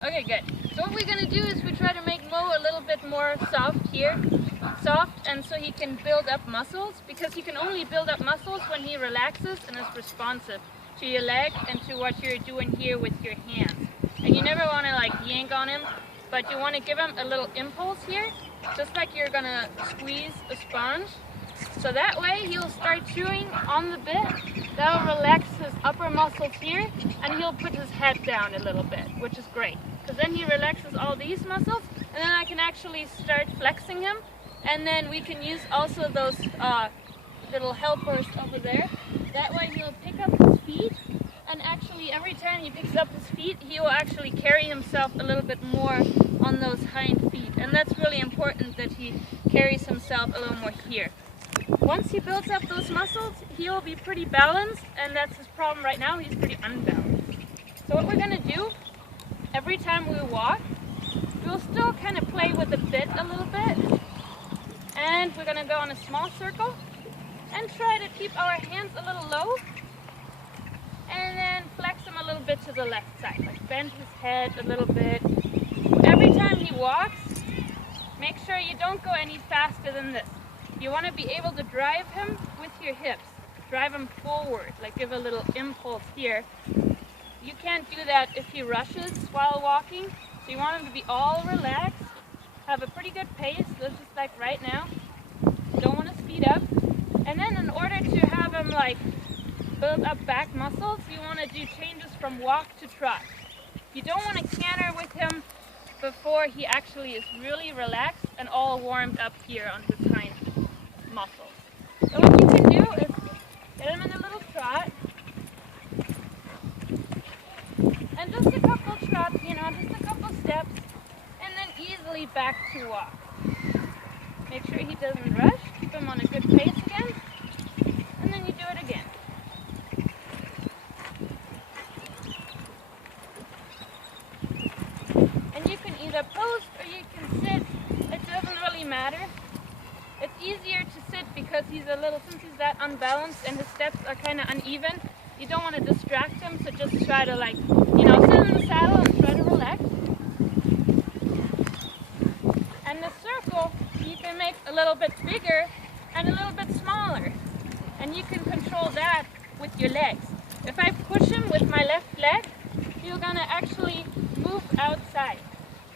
Okay, good. So what we're going to do is we try to make Mo a little bit more soft here. Soft, and so he can build up muscles, because you can only build up muscles when he relaxes and is responsive to your leg and to what you're doing here with your hands. And you never want to like yank on him, but you want to give him a little impulse here, just like you're going to squeeze a sponge. So that way he'll start chewing on the bit. That'll relax his upper muscles here, and he'll put his head down a little bit, which is great. Because then he relaxes all these muscles, and then I can actually start flexing him. And then we can use also those little helpers over there. That way he'll pick up his feet, and actually every time he picks up his feet, he will actually carry himself a little bit more on those hind feet. And that's really important, that he carries himself a little more here. Once he builds up those muscles, he'll be pretty balanced, and that's his problem right now. He's pretty unbalanced. So what we're going to do, every time we walk, we'll still kind of play with the bit a little bit. And we're going to go in a small circle and try to keep our hands a little low. And then flex him a little bit to the left side, like bend his head a little bit. Every time he walks, make sure you don't go any faster than this. You want to be able to drive him with your hips. Drive him forward, like give a little impulse here. You can't do that if he rushes while walking. So you want him to be all relaxed, have a pretty good pace, just like right now. You don't want to speed up. And then in order to have him like build up back muscles, you want to do changes from walk to trot. You don't want to canter with him before he actually is really relaxed and all warmed up here on his hind muscles. So what you can do is get him in a little trot, and just a couple trots, just a couple steps, and then easily back to walk. Make sure he doesn't rush, keep him on a good pace again, and then you do it again. And you can either post or you can sit, it doesn't really matter. It's easier to sit because since he's that unbalanced and his steps are kind of uneven, you don't want to distract him, so just try to sit in the saddle and try to relax. And the circle, you can make a little bit bigger and a little bit smaller. And you can control that with your legs. If I push him with my left leg, he's going to actually move outside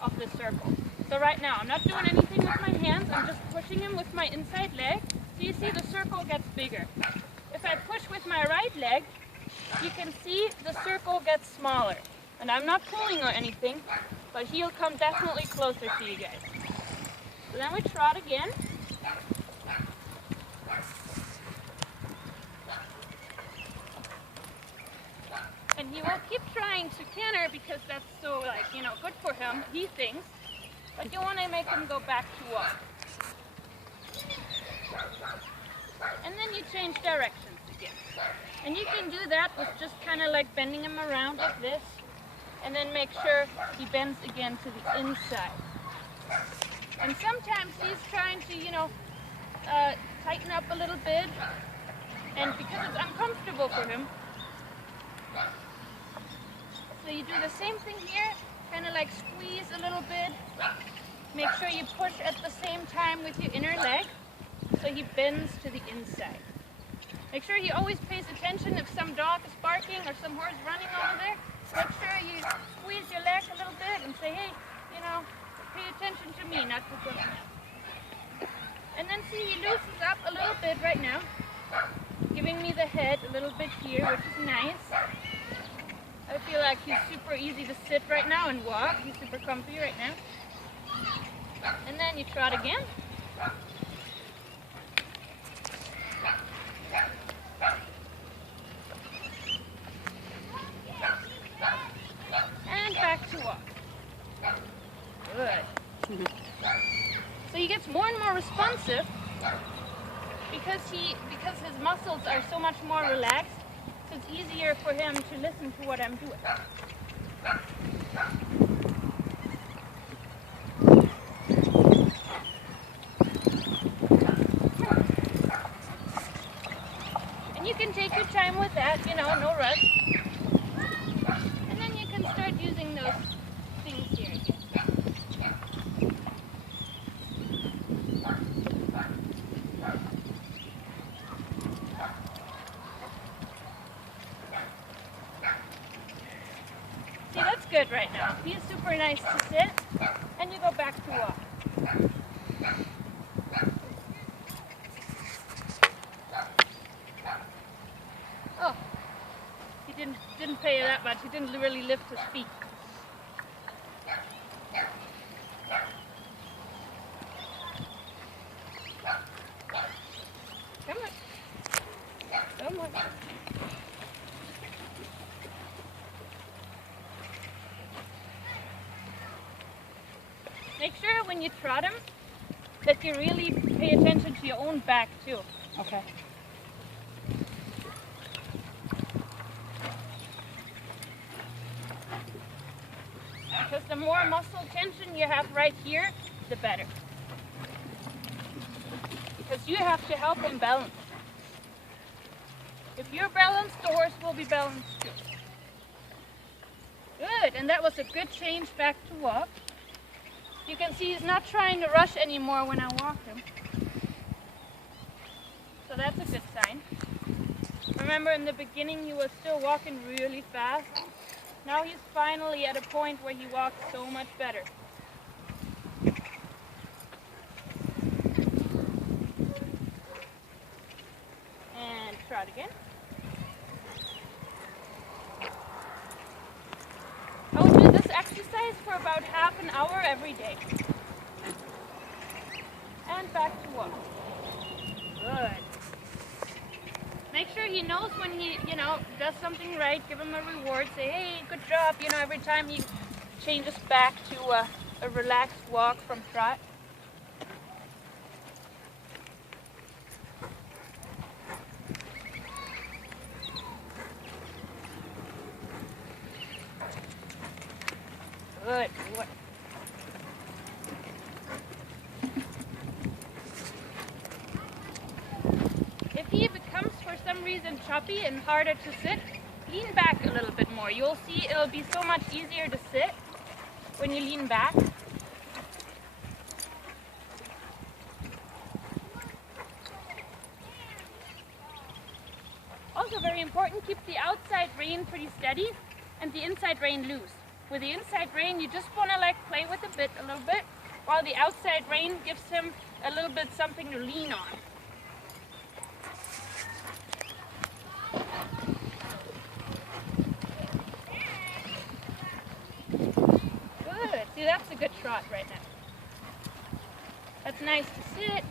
of the circle. So right now, I'm not doing anything with my hands, I'm just pushing him with my inside leg. So you see the circle gets bigger. If I push with my right leg, you can see the circle gets smaller. And I'm not pulling or anything, but he'll come definitely closer to you guys. So then we trot again. And he will keep trying to canter because that's so good for him, he thinks. But you want to make him go back to walk. And then you change directions again. And you can do that with just kind of like bending him around like this. And then make sure he bends again to the inside. And sometimes he's trying to, tighten up a little bit. And because it's uncomfortable for him. So you do the same thing here. Kind of like squeeze a little bit. Make sure you push at the same time with your inner leg so he bends to the inside. Make sure he always pays attention if some dog is barking or some horse running over there. Make sure you squeeze your leg a little bit and say, hey, pay attention to me, not to someone else. And then see, he loosens up a little bit right now, giving me the head a little bit here, which is nice. I feel like he's super easy to sit right now and walk. He's super comfy right now. And then you trot again. And back to walk. Good. So he gets more and more responsive because his muscles are so much more relaxed. So it's easier for him to listen to what I'm doing. And you can take your time with that, no rush. And then you can start using those things That's good right now. He's super nice to sit, and you go back to walk. Oh, he didn't pay that much. He didn't really lift his feet. Come on. Come on. Make sure when you trot him that you really pay attention to your own back too. Okay. Because the more muscle tension you have right here, the better. Because you have to help him balance. If you're balanced, the horse will be balanced too. Good, and that was a good change back to walk. You can see he's not trying to rush anymore when I walk him. So that's a good sign. Remember in the beginning he was still walking really fast. Now he's finally at a point where he walks so much better. And trot again. I would do this exercise for about half an hour every day. And back to walk. Good. Make sure he knows when he, does something right. Give him a reward. Say, hey, good job. Every time he changes back to a relaxed walk from trot. Good. Good. If he becomes for some reason choppy and harder to sit, lean back a little bit more. You'll see it'll be so much easier to sit when you lean back. Also very important, keep the outside rein pretty steady and the inside rein loose. With the inside rein, you just want to play with the bit a little bit, while the outside rein gives him a little bit something to lean on. Good. See, that's a good trot right now. That's nice to sit.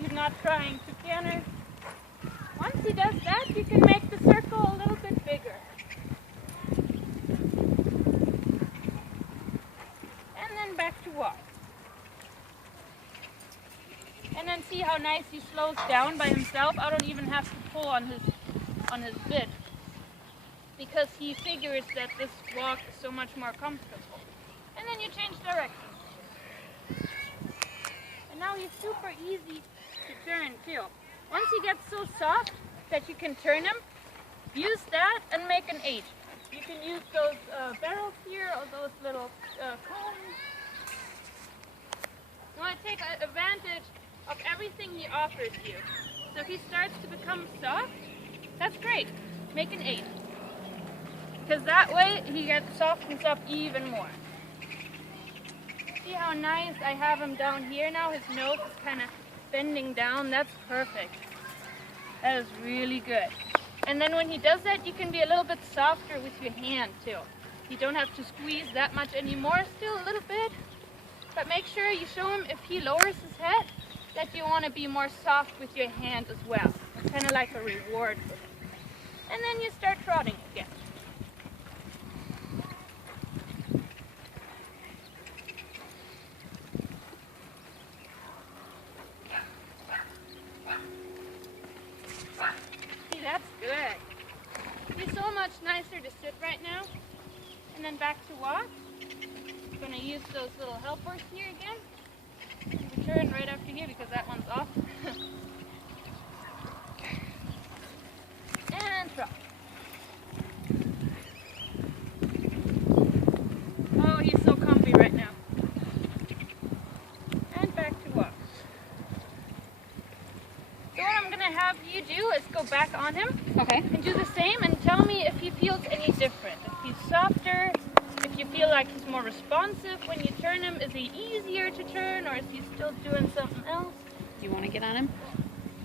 He's not trying to canter. Once he does that, you can make the circle a little bit bigger. Back to walk. And then see how nice he slows down by himself. I don't even have to pull on his bit because he figures that this walk is so much more comfortable. And then you change direction. And now he's super easy to turn too. Once he gets so soft that you can turn him, use that and make an 8. You can use those barrels here or those little cones. You want to take advantage of everything he offers you. So if he starts to become soft, that's great. Make an 8. Because that way he softens up even more. See how nice I have him down here now? His nose is kind of bending down. That's perfect. That is really good. And then when he does that, you can be a little bit softer with your hand too. You don't have to squeeze that much anymore, still a little bit. But make sure you show him if he lowers his head that you want to be more soft with your hand as well. It's kind of like a reward for him. And then you start trotting again. See, that's good. He's so much nicer to sit right now. And then back to walk. I'm going to use those little helpers here again. Return right after here because that one's off. And trot. Oh, he's so comfy right now. And back to walk. So what I'm going to have have you do is go back on him. Okay. And do the same and tell me if he feels any different. If he's softer, if you feel like he's more responsive when you turn him, is he easier to turn or is he still doing something else? Do you want to get on him?